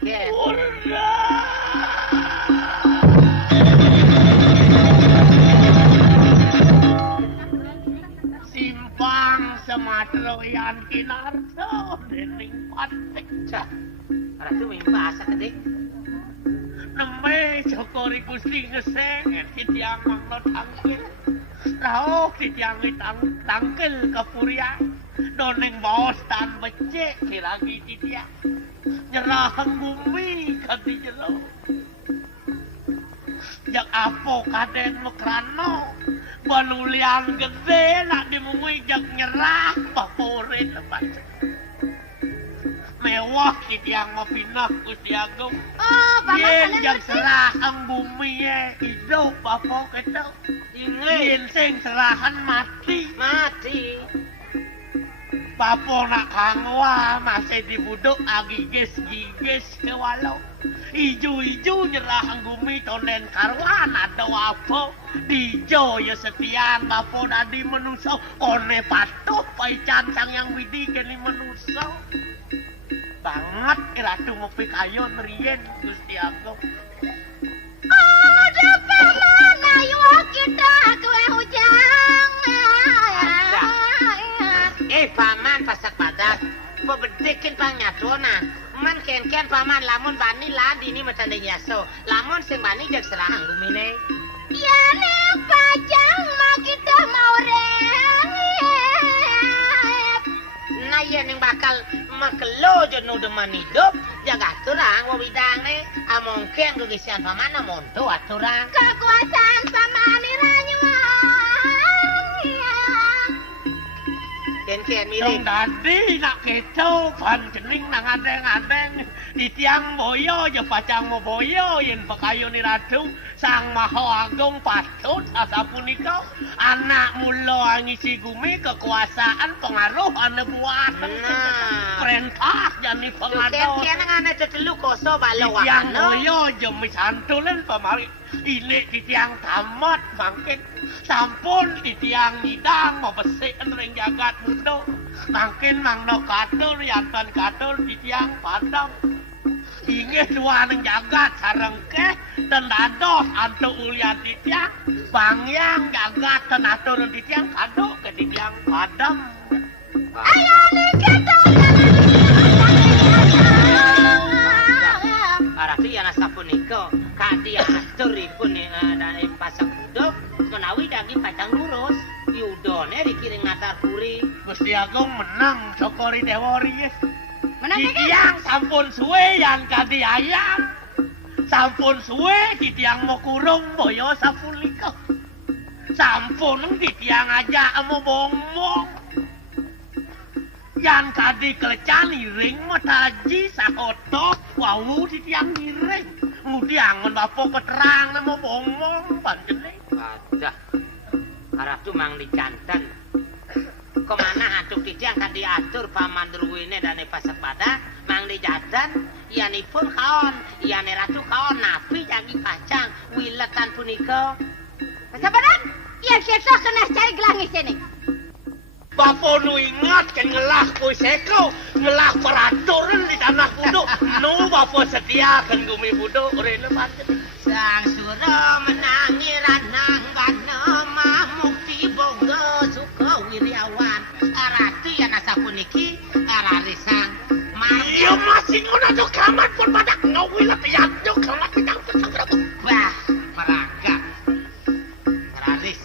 Ken. Simpang Sematro yan kinarso dening patik. Cah. Ratu mimpa asa gede. Nembe Jokori Gusti ngeseng titiang manglot angkil. Raok titiang tangkil kepurian. Doneng bos tan becek kiragi titiang. Nyerahang bumi kati jelo. Jak apo kaden mekrano. Banulian gede nak dimungui jak nyerah paporin lepas. Mewah titiang mapinah Gusti Agung. Oh, paman Yen kalian yang bersih. serahang bumi hidup apa kita. Yen sing serahan mati. Mati. Papo nak kangwa masih dibuduk giges ke walau. Ijo-ijo nyerahang bumi tonen karwan ada apa. Dijo ya setian papo nadi menuso. One patuh pai cancang yang widi kini menuso. Banget Ratu ngopi kayo nerien Gusti Agung. Ada paman ayo kita kue hujang. Paman pasak badak. Bebedekin pangnyatona. Man ken paman lamun bani ladi ini macam nyaso. Lamun sing bani jak serahang gumine. Ya nih pajang mau kita mau Nah iya ning bakal makelo jenuh deman hidup. Jaga aturang wawidang nih. Mungkin kegisian paman namun tuh aturang. kekuasaan paman iranyuang. Ken Yang mirip. tadi nak keco pancening nang adeng-adeng di tiang boyo je pacang mo boyo yen pekayo ni Ratu sang Maha Agung patut asapunika anak mulo ngisi gumi kekuasaan pengaruh ane buat Nah. perintah jani pengaruh Ken ngana cecelu koso di balo tiang wakano. boyo je misantulen pamari ini di tiang tamat mangkin sampun di tiang ngidang mau besik ring jagat mudo mangkin mangno katur yantan katur di tiang padam ingin dua neng jagat sarengke dan dados antu ulian di tiang bangyang jagat dan atur di tiang kado ke di tiang padam. Ayo nih kita. Arati yang asapuniko kadi yang turipun dari pasak hidup menawi daging pacang lurus yudone dikiring ngatar puri. Gusti Agung menang Sokori Dewori yes. Menang Di kan? tiang sampun suwe yang kadi ayam sampun suwe di tiang mau kurung boyo sapunika sampun di tiang aja mau bongmong yang kadi kelecan iring mataji sahoto wau di tiang iring mudiangon bapo keterang mau bongmong panjene Adah. Arah tu mang dicanten. Kemana atuk tiang kan diatur paman druwine dan pasak pada mang dijadan ianipun kaon iane ratu kaon napi jagi pacang wiletan punika. Sabaran? Ya kita kena cari gelang sini. bapo nu ingat kan ngelah kowe seko ngelah peraturan di tanah buduk nu bapo setia kan gumi buduk rene panjene Sang sura menangi ranang bana mamukti boga suka wiriawan arati yang asa puniki ararisang iya masih ngono tuh kamat pun pada ngawilat yaduk kamat kita berapa bah meraga araris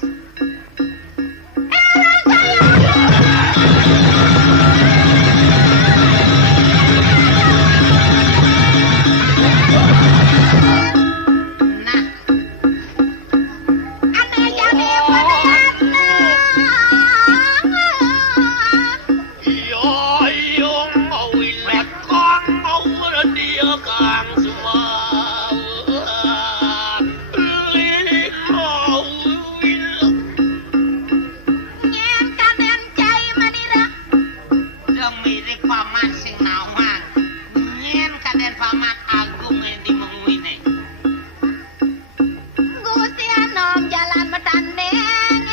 nah Aneh jadi pada iya iya ngawilat kan ngawilat dia kang semua nyen kaden cai manira. dong mirip paman sing nawang nyen kaden paman agung yang dimenguine Gusti anom jalan metandeng.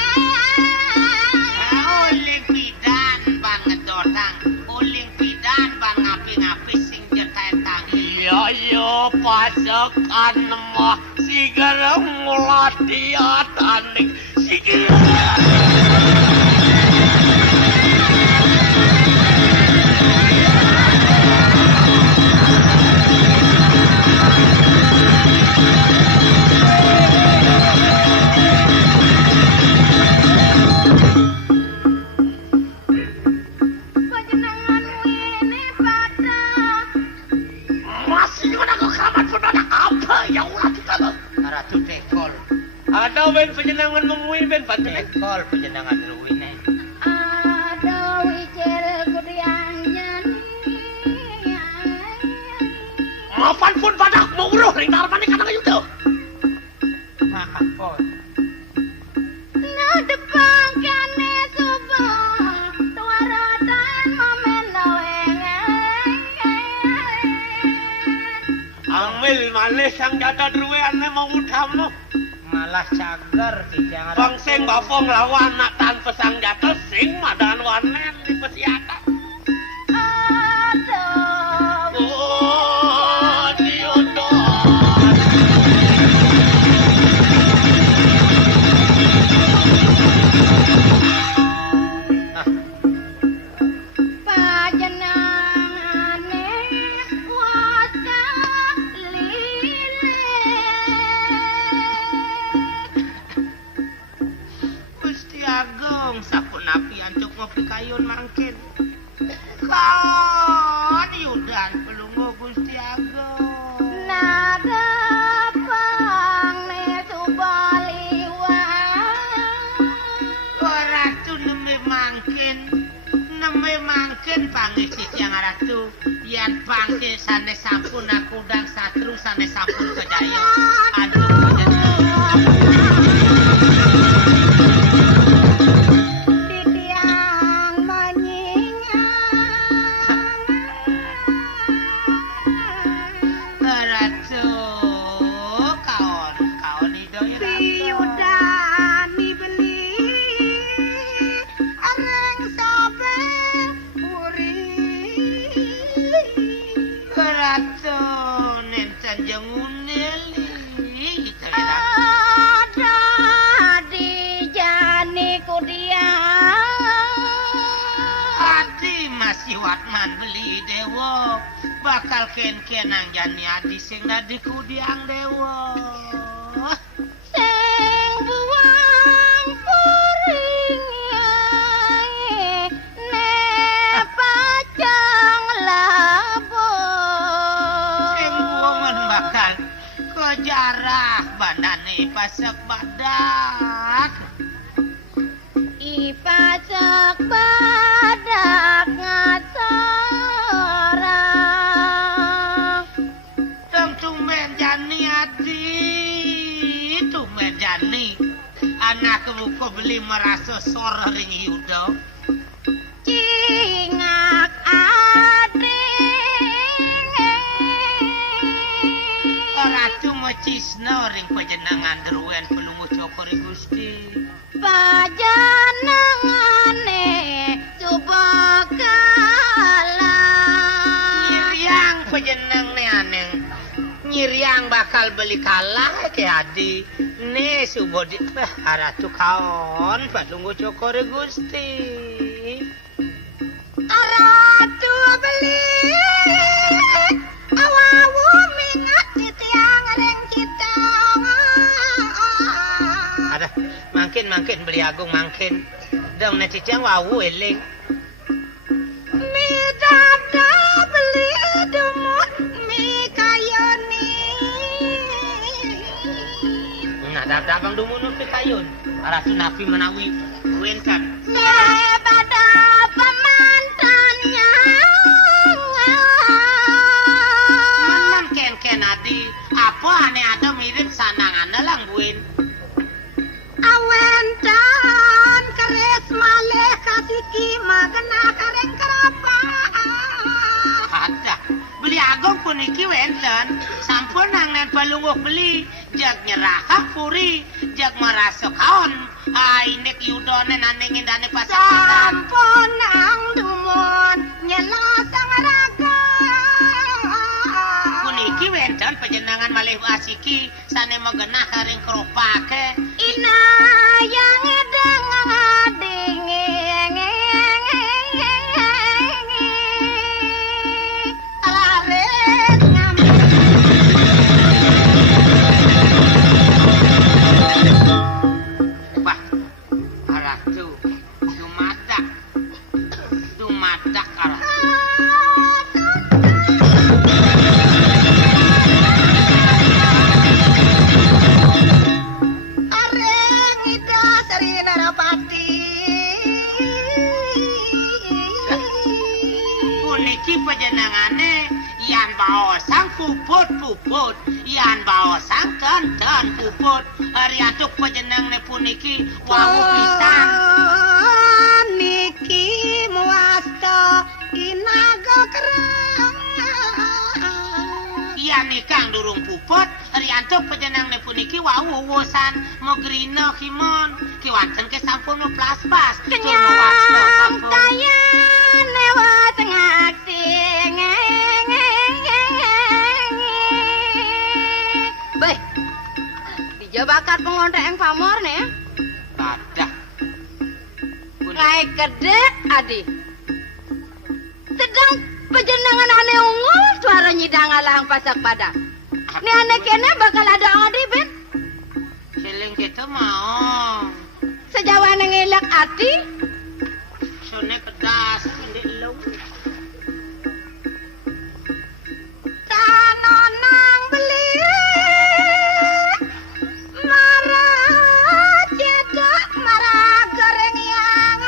uling pidan bang ngedotang uling pidan bang ngapi-ngapi sing jetai tangi iya ayo pasukan mah sigara ngeladiat aning sigara. Ada ben penjenengan memuin ben pantai. Tekol penjenengan ruwine. Ada wicil kudianjan. Mapan pun padak mau uruh ring darmane kana kayu teu. Maaf pon. Na depan kane suba tuaratan momen Amil malih sang jada druweane mau udamno. Malah cager titiang Bang sing bafong lawan nak tanpa sang jatuh sing madan wanen di pesiatan. Aduh. Oh, diodor. Pajenengane wasa lile. Gusti Agung sapunapi ancuk ngopi kayun mangkin. Kaon yudan pelungo Gusti Agung. Nada pangne subaliwa. Ratu neme mangkin pangisi tiang ratu yan pangke sanes sampun aku dan satru sanes sampun kejaya antuk panjenengan. Titiang menyingang. Ratu kaon idoy ratu. Piudani beli areng sabe puri. Ratu nenten jenguneli Ada di jani kudian. adi masih watman beli dewo bakal ken-kenang jani adi sing dadi kudiang dewo. Sing buang puringnya ne pacang labor. Sing kuomen bakal kejarah bandane pasek badak. Ipacak badak ngasorang. Dong tumben jani adi tumben jani anak buku beli merasa sore ring yudo. Cingak ading. Ratu macisna ring panjenengan druwen penunggu cokori Gusti. Pajanengane coba kalah. Nyiriang panjeneng ne aneh. Nyiriang bakal beli kalah ke adi. Ne subodi ratu kaon penunggu cokori Gusti. Aratu beli awawu mingat titiang reng kita. Ada mangkin beli agung mangkin. Dong ne cicang wawu eling. Mi dada beli dumut mi kayoni. Nah, dabang dumunun pi kayun. Ratu napi menawi kuenkan. Nyai pada pemantannya. Manan ken adi. Apa aneh ada mirip sanangan dalang buin. Awentan keres maleh kasiki magena kareng kerapa. Ada. Beli agung puniki wenten. Sampun nang nen palungok beli. Jag nyerahak puri. Jag merasa kaon. Ainek yudone nanengin dane pasak badan. Sampun nang dumon nyela sang raga. Puniki wenten panjenengan malih asiki sane megenah karing kropake. Ina yang edeng ading lares ngambil Wah, arah tu dumadak arah. areng ida sari narapati Puniki panjenengane yan baosang puput yan baosang ten puput ariatuk panjenengan puniki wawu pisan niki muasta kinaga kerang yan nikang durung puput ariatuk panjenengan puniki wawu wusan mogrina kimon kiwanten ke sampun plaspas kenyang tayan lewat ngaksi Baik, dijabakat pengontrek yang pamor nih Badah. Ngai kedek adi sedang penjenengan aneh ungu suara nyidang alang pasak pada ini aneh kene bakal ada adi ben Seling kita mau. sejauh aneh ngelak ati Sone kedas ndek lung. tanonang beli marah cedok marah goreng yang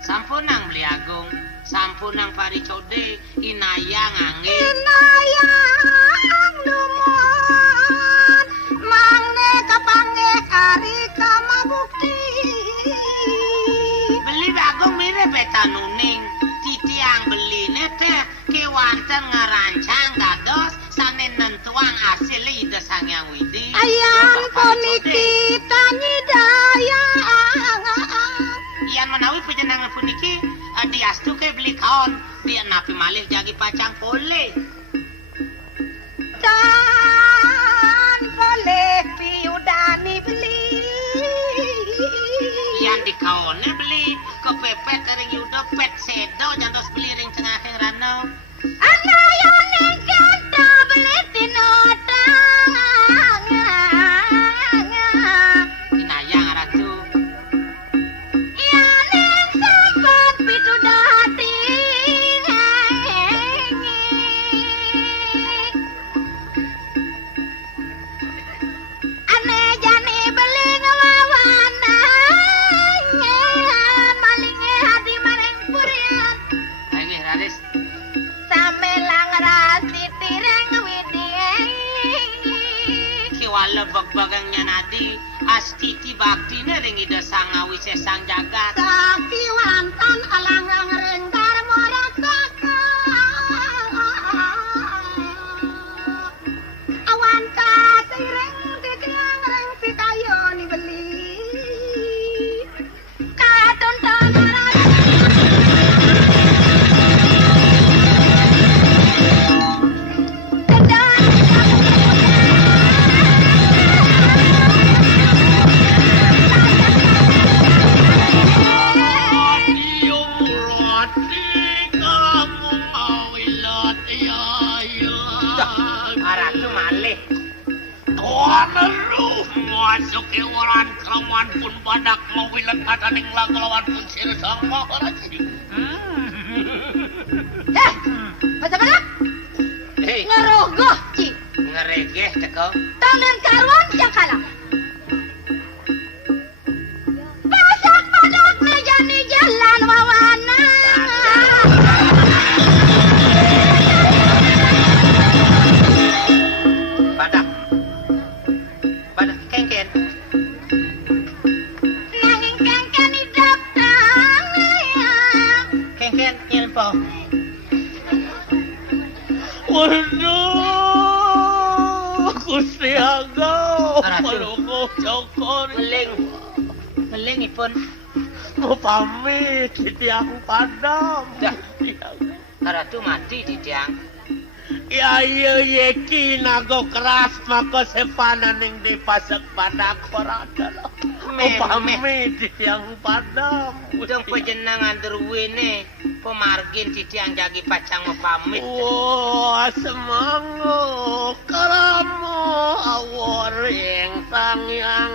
Sampunang beli agung, sampunang pari code, inayang angin. inayang dumon mangne kapange kari kama bukti Beli agung mirip betanuning, titiang beli nete kewanten ngerancang dados sane nentuang asli ide sangyang widi. ayam poniki tanyi dayang Iyan menawi panjenengan puniki diastu ke beli kaon dia napi malih jagi pacang pole. dan boleh piudani beli Yang di kaone beli kepepet ring yudo pet sedo jantos beli ring tengah ring rano. anak yang negara beli tinotang Inayang ratu. Yaning sempat pitudati Ane jani beli ngelawana malinge hati maring purian Ayo Raris. Same langrasi tireng widi Kiwala bagang nyanadi astiti bakti ring ida sangawi sesang jagat. Sakti wantan alang-alang renggar moraksaka awan kasireng titiang reng pitayo ni beli katun tamaran Aratu malih. Masuk ke orang kerawan pun badak mau wilat kataning lawan pun sirsang maharaji. Bagaimana? Hei, Ngerogoh, Ci. ngeregeh teko. Tangan karuan yang kalah. Pasak-pasak meja di jalan wawana. Badak. Badak kengken. Nanging kengken hidup tangan. Kengken nyelpo. Waduh, Gusti Agam, Malungo Cokor, Melingipun. mau pamit di tiang padam. Dah. Ratu mati di tiang. ayo yeki nago keras maka sepanan ing di pasek padak paradala. Upami titiang padam. Udang pejenengan derwene pemargin titiang jagi pacang mapamit. Wah semango karamu awaring sangyang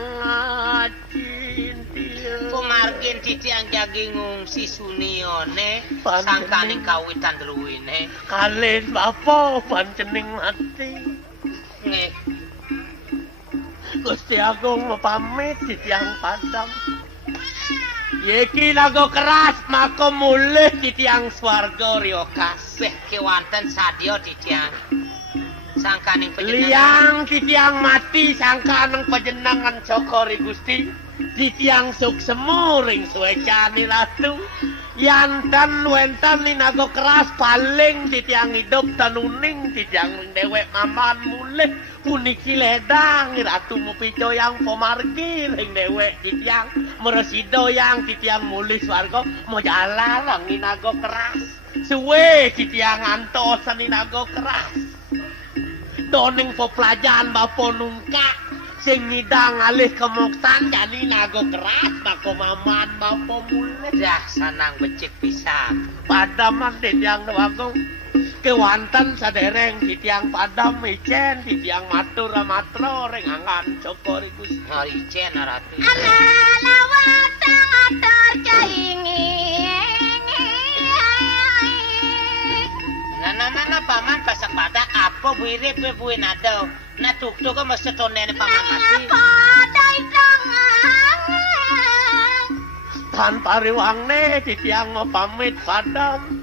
cintia. Pemargin titiang jagi ngungsi sunione sangkaning kawitan derwene. Kalin bapo pancening mati. Nge Gusti Agung mapamit titiang padam. Yeki nago keras maka mulih titiang swarga riokas. beh kewanten sadio titiang sangkaning pejenengan. Liang titiang mati sangkaneng panjenengan cokori Gusti. Titiang suksemu ring suwecani ratu. Yanten wenten nago keras paling titiang hidup tanuning titiang ring dewek maman mulih puniki ledang ratu mupico yang pemargi ring dewek titiang meresido yang titiang mulih swarga mau jalan lang nago keras suwe titiang antosan nago keras doning pelajaran bapo nungka sing ngidang alih kemoksan jani nago keras bako maman bapo mulih Dah sanang becik pisan. padaman titiang wagung kewanten sadereng titiang padam icen titiang matur matro ring angan cokori Gusti Ngoricen ratu. Ana watang atar caingi. Nana paman pasak badak apa buire buin nado. Na tuk-tuk ko masetone paman mati. Padai tangan. tanpa riwangne titiang pamit padam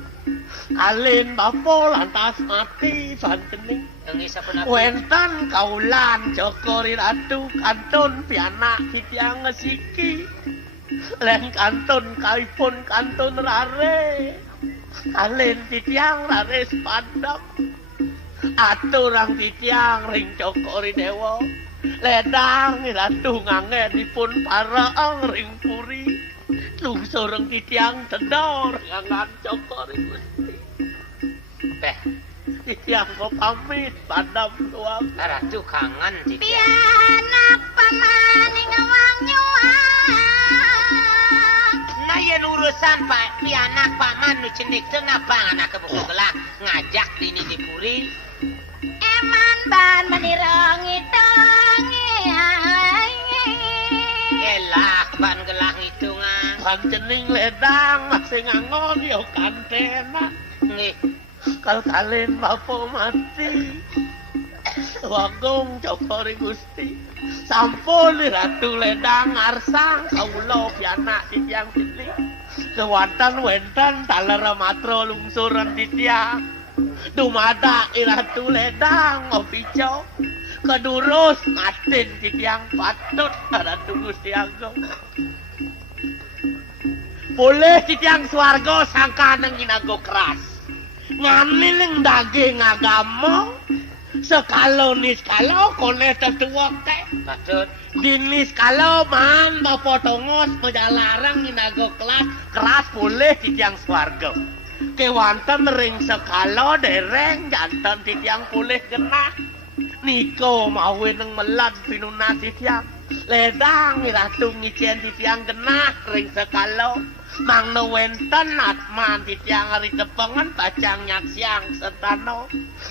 alin bapo lantas mati pancening Ang isa po na wenten kaulan cokori ratu kantun pianak titiang ngesiki len kantun kaipun kantun rare alin titiang rare padam aturang titiang ring cokori dewa ledang ratu ngangenipun paraang ring puri lungsureng titiang tedor ngangan cokori Gusti beh. titiang pamit padam doang Ratu kangen titiang. Pianak pamaning awang nyuang. Nah yen urusan pak pianak paman nu cenik teu napa anak kebuku gelak ngajak dini dipuri. Eman ban menirangi tangi. Elak ban gelang hitungan. pancening ledang masih ngangon yo kantena Nggih. kal kalen bapo mati wagung cokori Gusti sampun ratu ledang arsang kawula pianak titiang cilik kewanten wenten talera matro lungsuran titiang dumada ratu ledang ngopico kedurus ngatin titiang patut ratu Gusti Agung boleh titiang swarga sangkaneng inago keras ngamiling daging agama sekalo niskalo kone tetuwoke Patut. dinis kalau man bapotongos mejalarang inago keras boleh titiang swarga kewanten ring sekalo dereng jantan titiang boleh genah niko mawin ng melat pinuna titiang ledang ratu ngicen titiang genah ring sekalo mangno wenten atman titiang ari tepengen pacang nyaksiang setano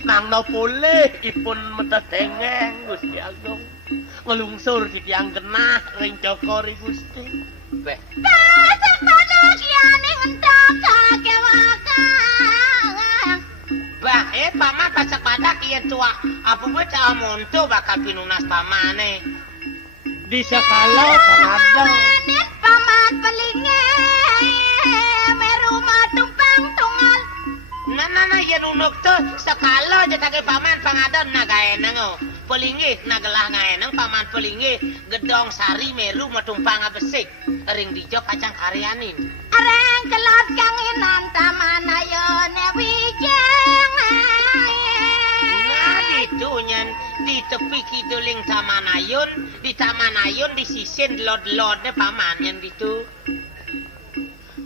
mangno pulih ipun metetengeng Gusti Agung ngelungsur titiang genah ring cokori Gusti Beh. Pasak padak yani ngentak kakewakang. Bah paman pasak badak ieu tua. Apa bae ca amonto bakal pinunas pamane. di sekalo pangadang Manit pamat pelinge. Merumah tumpang tungal. Nana yen unuk teh sakalo aja tage paman pangadon nagaeneng oh. Pelingih nagelah ngaeneng paman pelingih gedong sari meru matumpang abesik ring dijo kacang karyanin. Areng kelat kanginan taman ayone wijeng. Nah itu nyen di tepi kiduling Taman Ayun, di Taman Ayun di sisin lod-lodnya paman nyen gitu.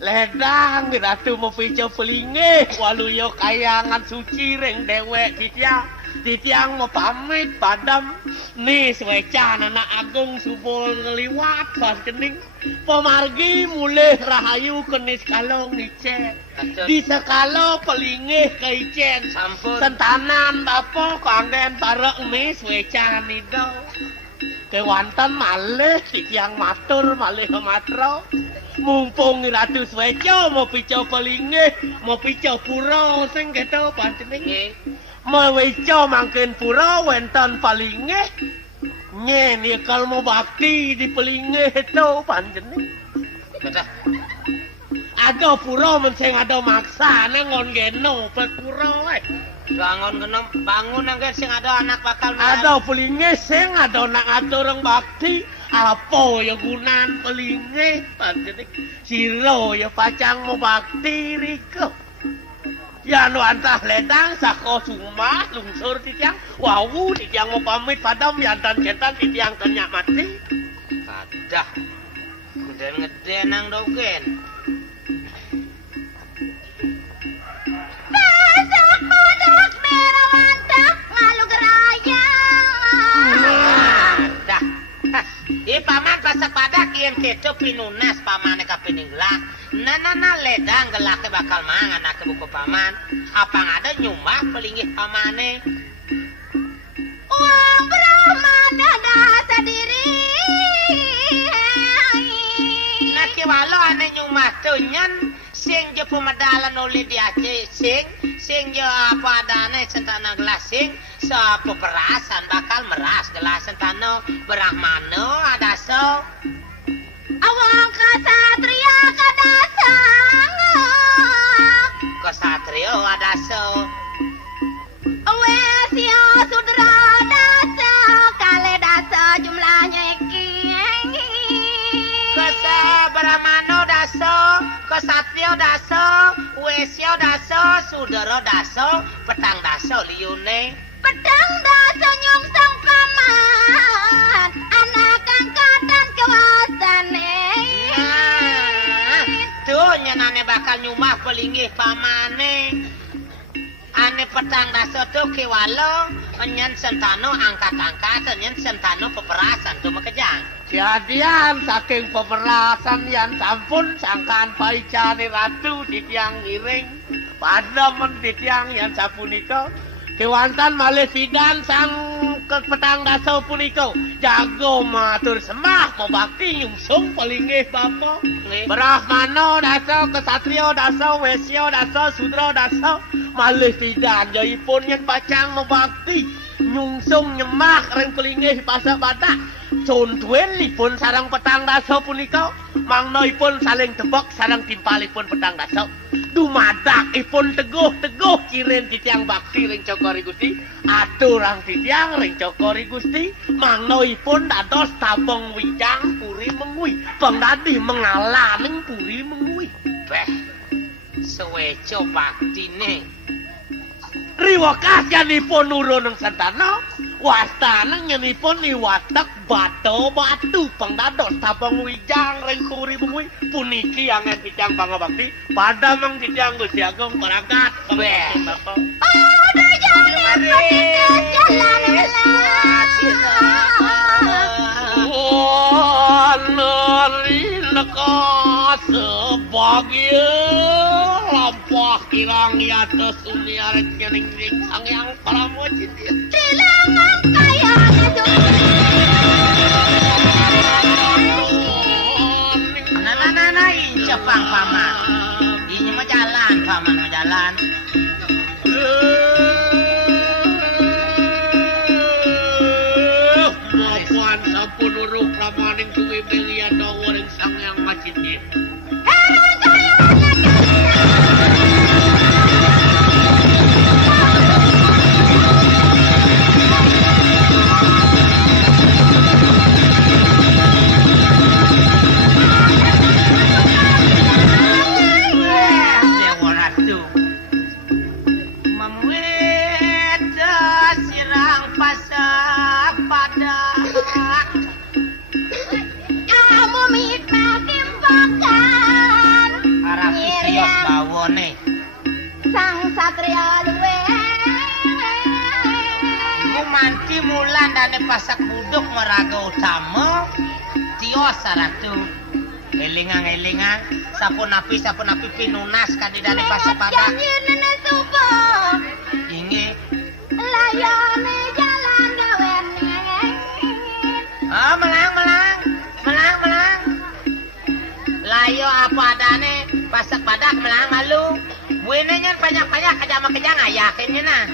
Ledang ratu mau pico pelinge walu yo kayangan suci reng dewek titiang mau pamit padam nih sewecan anak agung subol ngeliwat pas kening pemargi mulai rahayu kenis kalong nicet di sekalo pelinge keicen sentanan bapo kangden parek nih sewecan itu kewantan malih titiang matur malih matro mumpung ratu Sweco mau pico pelinge mau pico pura sing keto panjenengan mau weco mangken pura wonten pelinge nyen kalau mau bakti di pelinge itu panjenengan betul ada pura men sing ada maksane ngon geno pet pura bangun anggen sing ada anak bakal ada pelinge sing ada nak aturang bakti apa ya gunan pelinge panjenengan siro ya pacang mau bakti riko ya nu antah ledang sako sumah lungsur titiang wawu titiang mau pamit padam yantan cetan titiang tanya mati ada kunden ngedenang dogen Pasak merah mantap ngalu geraya. dah paman pasak pada kian keco pinunas pamane kapininglah nana ledang gelake bakal mangan ke buku paman apa ada nyumbah pelingih pamane Uang bermana dasa diri. naki walo ane nyumbah tunyan sing je pemadalan oleh dia sing je apa adane sentana gelas sing sa peperasan bakal meras gelas sentano berahmano ada so Awang kasatria kadasang. kesatrio ada so Wesio sudra dasa kale dasa jumlahnya iki. kesa berahmano daso kesatrio daso wesio daso sudero daso petang daso liune Pedang dasa nyungsang paman. Anak angkatan kewasane. tuh nyenane bakal nyumah pelingih pamane ane petang daso tuh kiwalo nyen sentano angkat-angkat nyen sentano peperasan tuh makejang jadian saking pemerasan yang sampun sangkan paicane ratu titiang miring padam titiang yang sapunika kewantan malih sidan sang petang daso punika jago matur sembah mau bakti nyungsung pelingih bapa Brahmana daso kesatrio daso wesyo daso sudra daso malih sidan jaipun yen pacang mebakti nyungsung nyemah reng pelingih pasak batak contuenipun sarang petang daso punika mangnaipun saling tebak sarang timpalipun petang daso dumadakipun teguh kiren titiang bakti ring cokori Gusti aturang titiang ring cokori Gusti mangnaipun dados tabong wijang puri mengui pengdadi mengalaning puri mengui beh seweco baktine riwakasyanipun nurun sentana wastana nyenipun niwatek batu pengdados tabong wijang ring kuri mengui puniki angen titiang pangabakti pada mang titiang Gusti Agung paragat beh Bapak Udah jalan jalan neka sebagian lampah kirang atas uniarek nyening sang yang paramocit Silangan kayanya Nana incepang paman ini mau jalan paman mau jalan Mapuan sampun uruh pramaning suwi bilian dawaring sang yang macitnya Mulan dane pasak buduk meraga utama tios ratu elingang sapunapi pinunas kadi dane pasak pada Nenek supo inge layane jalan gawen oh melang layo apa adane pasak badak melang malu buenenya banyak kejang ayakinnya nah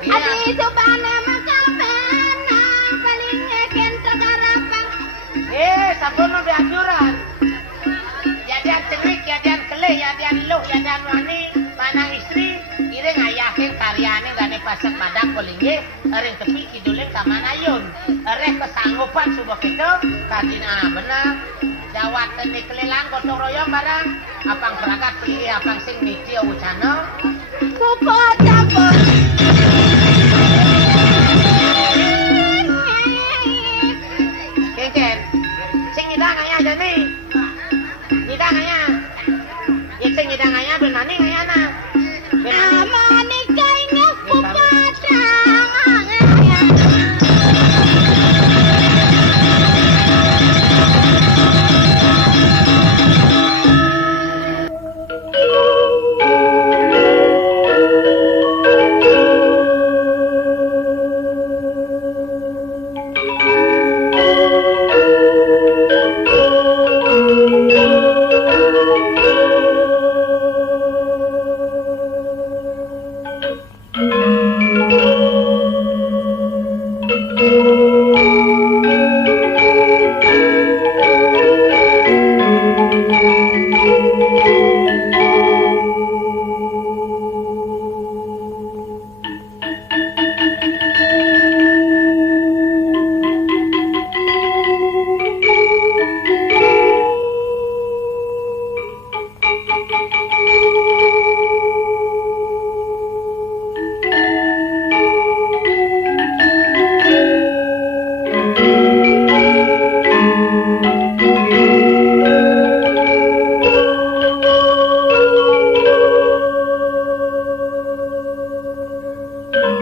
adi subane makal benang paling ngeken tegarapan sabun udah anjuran yadian terik yadian kelih yadian luh yadian wani panang istri iring ayakin karyane gane pasak badak polingge ering tepi kidulin kamana yun ereh kesanggupan subuh kita kadina benar jawat tenik kelilang gotong royong barang apang berangkat pilih apang sing miti ucana kupot capot Ken sing nyidang aya jani nyidang aya ya sing nyidang aya benani aya na amani kainga kupot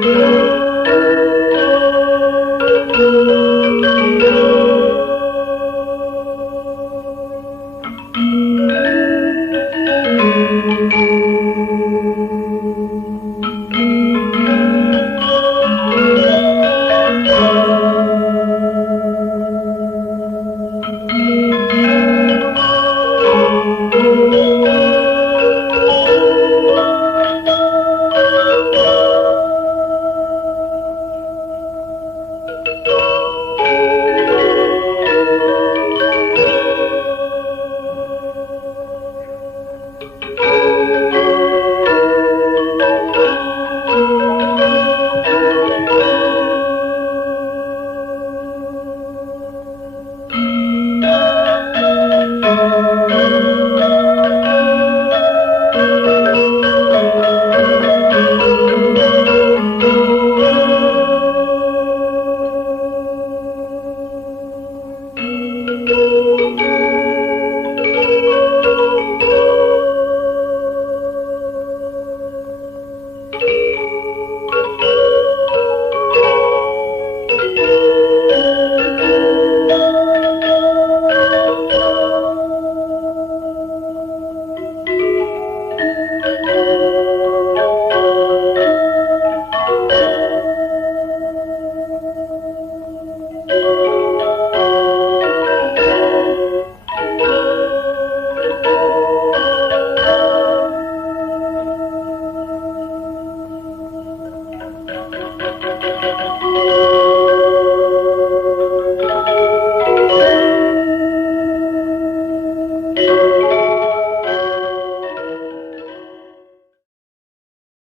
Thank you.